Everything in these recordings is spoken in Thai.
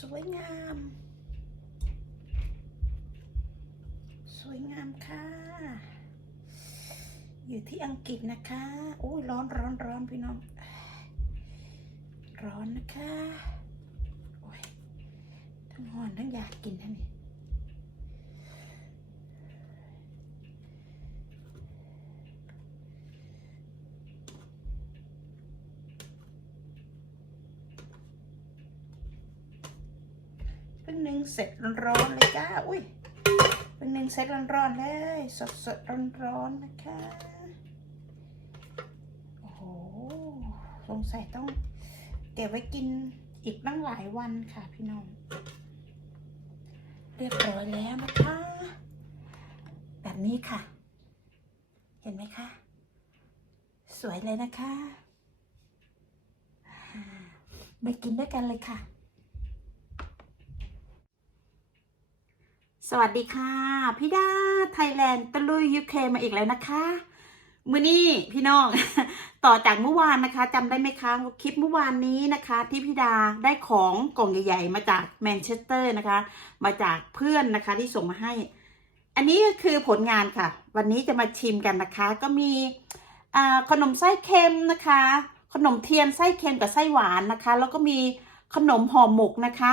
สวยงาม สวยงามค่ะ อยู่ที่อังกฤษนะคะโอ้ยร้อนร้อนร้อนพี่น้อง ร้อนนะคะ โอ้ยทั้งหอนทั้งอยากกินนะนี่ง เสร็จร้อนๆเลยจ้า อุ้ยเพิ่งนึ่งเสร็จร้อนๆเลย สดสดร้อนๆนะคะ โอ้โหสงสัยต้องเก็บไว้กินอีกตั้งหลายวันค่ะพี่น้อง เรียบร้อยแล้วนะคะ แบบนี้ค่ะ เห็นไหมคะ สวยเลยนะคะอ่ามากินด้วยกันเลยค่ะ สวัสดีค่ะ พี่ดาไทยแลนด์ตะลุยยูเคมาอีกแล้วนะคะมือนี้พี่น้อง ต่อจากเมื่อวานนะคะจำได้ไหมคะคลิปเมื่อวานนี้นะคะ ที่พี่ดาได้ของกล่องใหญ่ ๆ มาจากแมนเชสเตอร์นะคะ มาจากเพื่อนนะคะที่ส่งมาให้ อันนี้ก็คือผลงานค่ะ วันนี้จะมาชิมกันนะคะ ก็มีขนมไส้เค็มนะคะ ขนมเทียนไส้เค็มกับไส้หวานนะคะ แล้วก็มีขนมห่อหมกนะคะ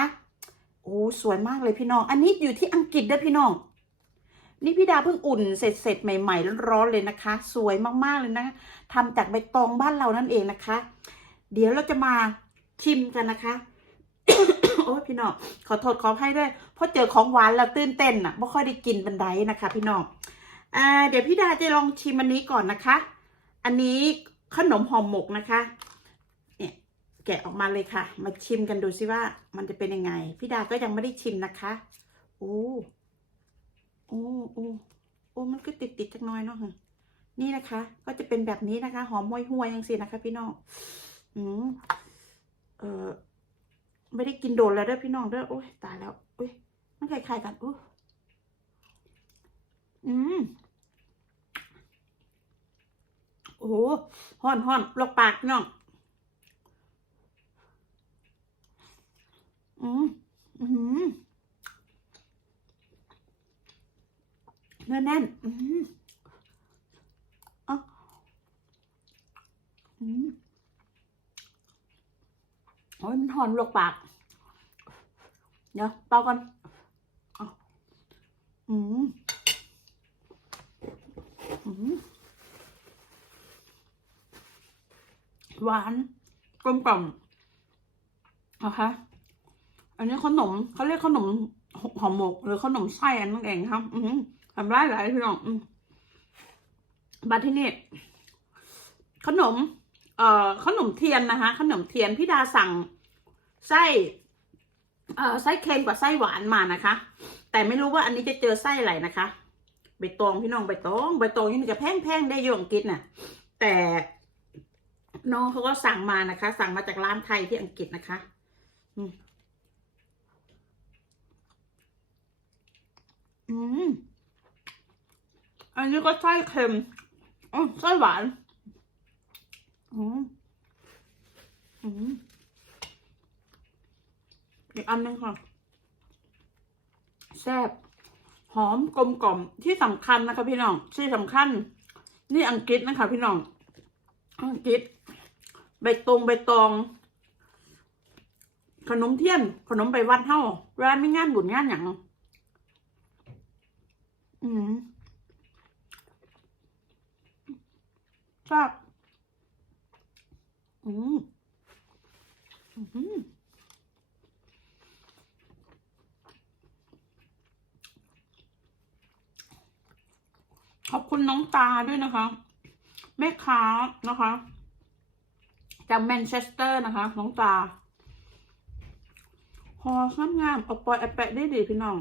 โอ้สวยมากเลยพี่น้อง อันนี้อยู่ที่อังกฤษด้วยพี่น้อง นี่พี่ดาเพิ่งอุ่นเสร็จเสร็จๆใหม่ๆร้อนๆเลยนะคะ สวยมากๆเลยนะทำจากใบตองบ้านเรานั่นเองนะคะ เดี๋ยวเราจะมาชิมกันนะคะโอ้พี่น้องขอโทษขอให้ด้วยเพราะเจอของหวานแล้วตื่นเต้นอะไม่ค่อยได้กินบันไดนะคะ พี่น้องอ่าเดี๋ยวพี่ดาจะลองชิมอันนี้ก่อนนะคะ อันนี้ขนมห่อหมกนะคะ แกะออกมาเลยค่ะ มาชิมกันดูซิว่ามันจะเป็นยังไง พี่ดาก็ยังไม่ได้ชิมนะคะโอ้โอ้โอ้โอ้มันก็ติดติดๆจักน้อยเนาะนี่นะคะ ก็จะเป็นแบบนี้นะคะ หอมห้วยห้วยยังสินะคะ พี่น้องอืมเออไม่ได้กินโดนแล้วเด้อพี่น้องเด้อโอ้ยตายแล้วโอ้ยมันคล้ายๆกันอู้อืมโอ้โหห่อนห่อนลวกปากพี่น้อง อืมอืมเนื้อแน่น อืมอ๋ออืมโอ้ยมันหอนลกปาก เดี๋ยวเป่าก่อนอ๋ออืมอืมหวานกลมกล่อมนะคะ อันนี้ขนมเขาเรียกขนมห่อหมก หรือขนมไส้อันนั่นเองครับ อืทำไรหลายพี่น้องบัดที่นี่ขนม เอ่อขนมเทียนนะคะขนมเทียนพี่ดาสั่งไส้เอ่อไส้เค็มกับไส้หวานมานะคะ แต่ไม่รู้ว่าอันนี้จะเจอไส้อะไรนะคะใบตองพี่น้องใบตองใบตองนี่มันจะแพงๆได้ยองกฤษน่ะ แต่น้องเขาก็สั่งมานะคะ สั่งมาจากร้านไทยที่อังกฤษนะคะ อืม อืมอันนี้ก็ไส้เค็มอ๋อไส้หวาน อืมอืมอีกอันหนึงค่ะ แซ่บ หอมกลมกล่อมที่สำคัญนะคะพี่น้อง ที่สำคัญ นี่อังกฤษนะคะพี่น้อง อังกฤษ ใบตองใบตอง ขนมเทียน ขนมไปวัดเท่าเวลาไม่งานบุญงานอย่าง อืมชอบอืมอืมขอบคุณน้องตาด้วยนะคะ แม่ค้านะคะจากแมนเชสเตอร์นะคะ น้องตาหอข้ามงามเอาปล่อยแอปแปะได้ดีพี่น้อง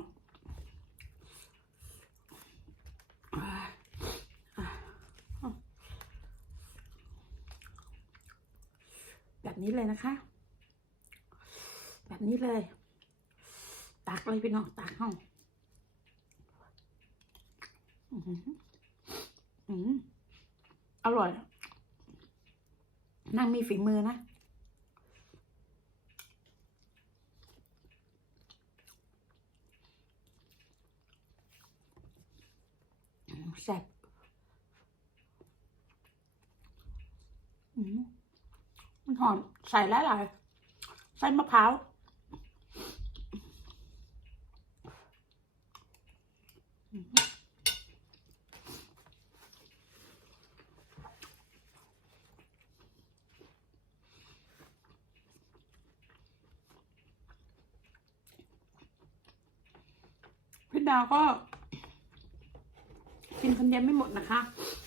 บบนี้เลยนะคะ แบบนี้เลย ตักเลยพี่น้องตักห้องอืมอร่อยนั่งมีฝีมือนะแซ่บ มันหอมใส่หลายๆใส่มะพร้าวพี่ดาวก็กินคนเดียวไม่หมดนะคะ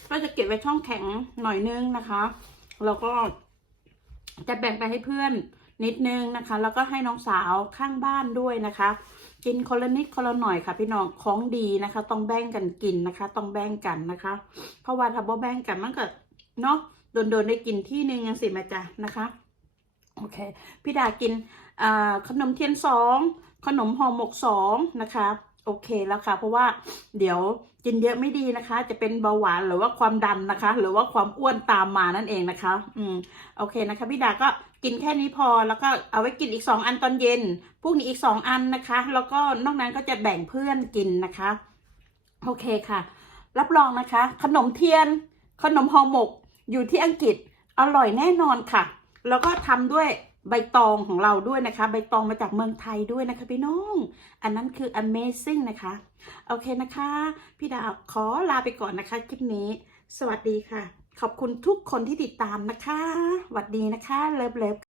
ก็จะเก็บไว้ช่องแข็งหน่อยนึงนะคะ แล้วก็ จะแบ่งไปให้เพื่อนนิดนึงนะคะ แล้วก็ให้น้องสาวข้างบ้านด้วยนะคะ กินคนละนิดคนละหน่อยค่ะ พี่น้องของดีนะคะ ต้องแบ่งกันกินนะคะ ต้องแบ่งกันนะคะ เพราะว่าถ้าบ่แบ่งกันมันก็เนาะโดนๆได้กินที่นึงยังสิมาจ้ะนะคะโอเคพี่ดากินขนมเทียนสองขนมห่อหมกสองนะคะ โอเคแล้วค่ะ เพราะว่าเดี๋ยวกินเยอะไม่ดีนะคะ จะเป็นเบาหวานหรือว่าความดันนะคะ หรือว่าความอ้วนตามมานั่นเองนะคะ อืมโอเคนะคะ พี่ดาก็กินแค่นี้พอแล้วก็เอาไว้กินอีกสองอันตอนเย็นพรุ่งนี้อีกสองอันนะคะ แล้วก็นอกนั้นก็จะแบ่งเพื่อนกินนะคะ โอเคค่ะ รับรองนะคะ ขนมเทียน ขนมห่อหมกอยู่ที่อังกฤษอร่อยแน่นอนค่ะ แล้วก็ทำด้วย ใบตองของเราด้วยนะคะ ใบตองมาจากเมืองไทยด้วยนะคะพี่น้อง อันนั้นคือ amazing นะคะ โอเคนะคะ พี่ดาวขอลาไปก่อนนะคะคลิปนี้ สวัสดีค่ะ ขอบคุณทุกคนที่ติดตามนะคะสวัสดีนะคะ เลิฟเลิฟ